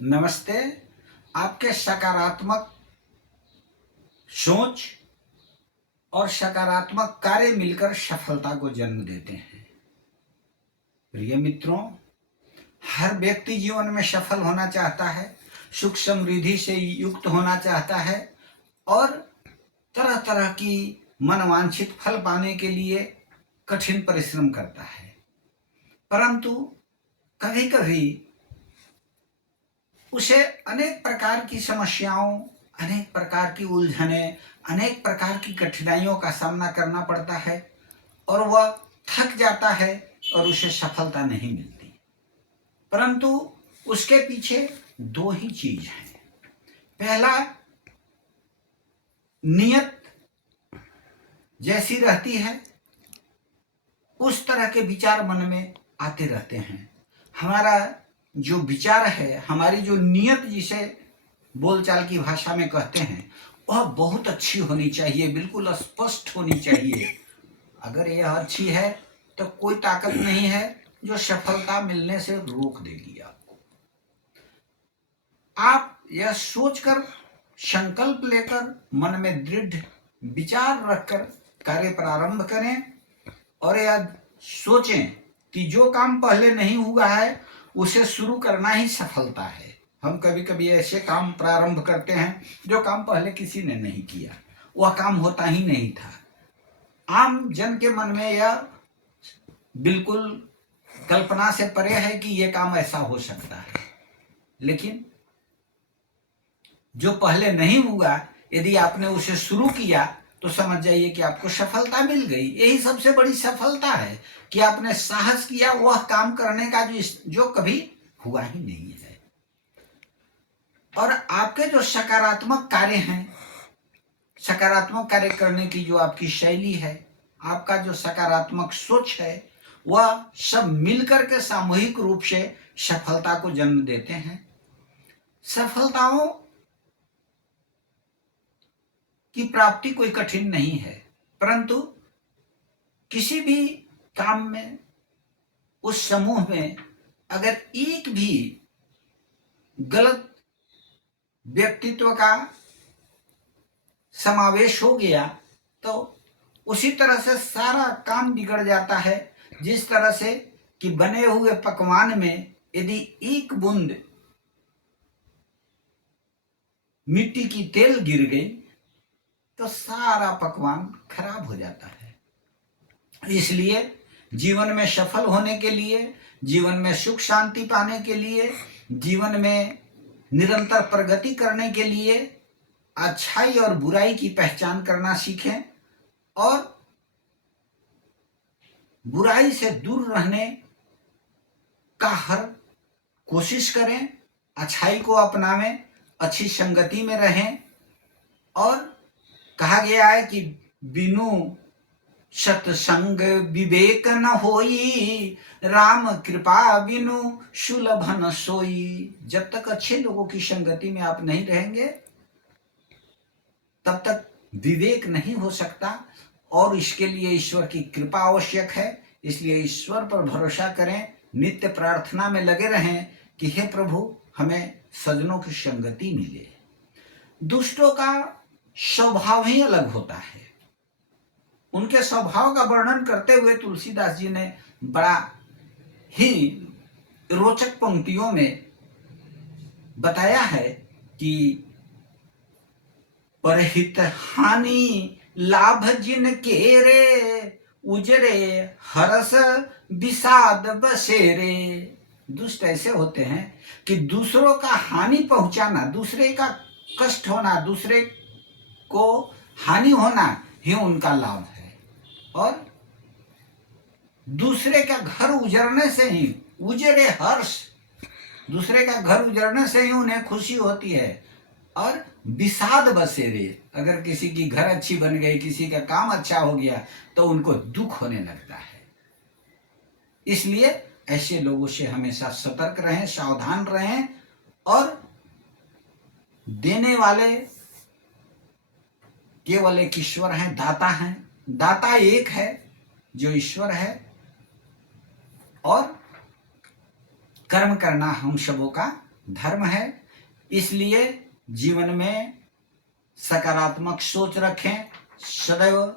नमस्ते। आपके सकारात्मक सोच और सकारात्मक कार्य मिलकर सफलता को जन्म देते हैं। प्रिय मित्रों, हर व्यक्ति जीवन में सफल होना चाहता है, सुख समृद्धि से युक्त होना चाहता है और तरह तरह की मनवांछित फल पाने के लिए कठिन परिश्रम करता है। परंतु कभी कभी उसे अनेक प्रकार की समस्याओं, अनेक प्रकार की उलझनें, अनेक प्रकार की कठिनाइयों का सामना करना पड़ता है और वह थक जाता है और उसे सफलता नहीं मिलती। परंतु उसके पीछे दो ही चीज हैं। पहला, नियत जैसी रहती है उस तरह के विचार मन में आते रहते हैं। हमारा जो विचार है, हमारी जो नियत जिसे बोलचाल की भाषा में कहते हैं, वह बहुत अच्छी होनी चाहिए, बिल्कुल स्पष्ट होनी चाहिए। अगर यह अच्छी है तो कोई ताकत नहीं है जो सफलता मिलने से रोक देगी आपको। आप यह सोचकर, संकल्प लेकर, मन में दृढ़ विचार रखकर कार्य प्रारंभ करें और यह सोचें कि जो काम पहले नहीं हुआ है उसे शुरू करना ही सफलता है। हम कभी कभी ऐसे काम प्रारंभ करते हैं जो काम पहले किसी ने नहीं किया, वह काम होता ही नहीं था। आम जन के मन में यह बिल्कुल कल्पना से परे है कि यह काम ऐसा हो सकता है, लेकिन जो पहले नहीं हुआ यदि आपने उसे शुरू किया तो समझ जाइए कि आपको सफलता मिल गई। यही सबसे बड़ी सफलता है कि आपने साहस किया वह काम करने का जो कभी हुआ ही नहीं है। और आपके जो सकारात्मक कार्य हैं, सकारात्मक कार्य करने की जो आपकी शैली है, आपका जो सकारात्मक सोच है, वह सब मिलकर के सामूहिक रूप से सफलता को जन्म देते हैं। सफलताओं की प्राप्ति कोई कठिन नहीं है, परंतु किसी भी काम में, उस समूह में अगर एक भी गलत व्यक्तित्व का समावेश हो गया तो उसी तरह से सारा काम बिगड़ जाता है। जिस तरह से कि बने हुए पकवान में यदि एक बूंद मिट्टी की तेल गिर गई तो सारा पकवान खराब हो जाता है। इसलिए जीवन में सफल होने के लिए, जीवन में सुख शांति पाने के लिए, जीवन में निरंतर प्रगति करने के लिए अच्छाई और बुराई की पहचान करना सीखें और बुराई से दूर रहने का हर कोशिश करें, अच्छाई को अपनावें, अच्छी संगति में रहें। और कहा गया है कि बिनु सत्संग विवेक न होई, राम कृपा बिनु सुलभ न सोई। जब तक अच्छे लोगों की संगति में आप नहीं रहेंगे तब तक विवेक नहीं हो सकता और इसके लिए ईश्वर की कृपा आवश्यक है। इसलिए ईश्वर पर भरोसा करें, नित्य प्रार्थना में लगे रहें कि हे प्रभु हमें सज्जनों की संगति मिले। दुष्टों का स्वभाव ही अलग होता है। उनके स्वभाव का वर्णन करते हुए तुलसीदास जी ने बड़ा ही रोचक पंक्तियों में बताया है कि परहित हानि लाभ जिन केरे, उजरे हरस विषाद बसेरे। दुष्ट ऐसे होते हैं कि दूसरों का हानि पहुंचाना, दूसरे का कष्ट होना, दूसरे को हानि होना ही उनका लाभ है और दूसरे का घर उजड़ने से ही, उजरे हर्ष, दूसरे का घर उजड़ने से ही उन्हें खुशी होती है। और विषाद बसेरे, अगर किसी की घर अच्छी बन गई, किसी का काम अच्छा हो गया तो उनको दुख होने लगता है। इसलिए ऐसे लोगों से हमेशा सतर्क रहें, सावधान रहें। और देने वाले केवल एक ईश्वर हैं, दाता हैं। दाता एक है जो ईश्वर है और कर्म करना हम सबों का धर्म है। इसलिए जीवन में सकारात्मक सोच रखें, सदैव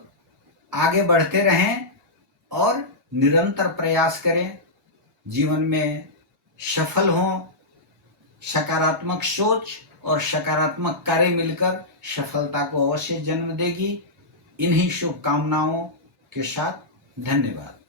आगे बढ़ते रहें और निरंतर प्रयास करें, जीवन में सफल हों। सकारात्मक सोच और सकारात्मक कार्य मिलकर सफलता को अवश्य जन्म देगी। इन्हीं शुभकामनाओं के साथ धन्यवाद।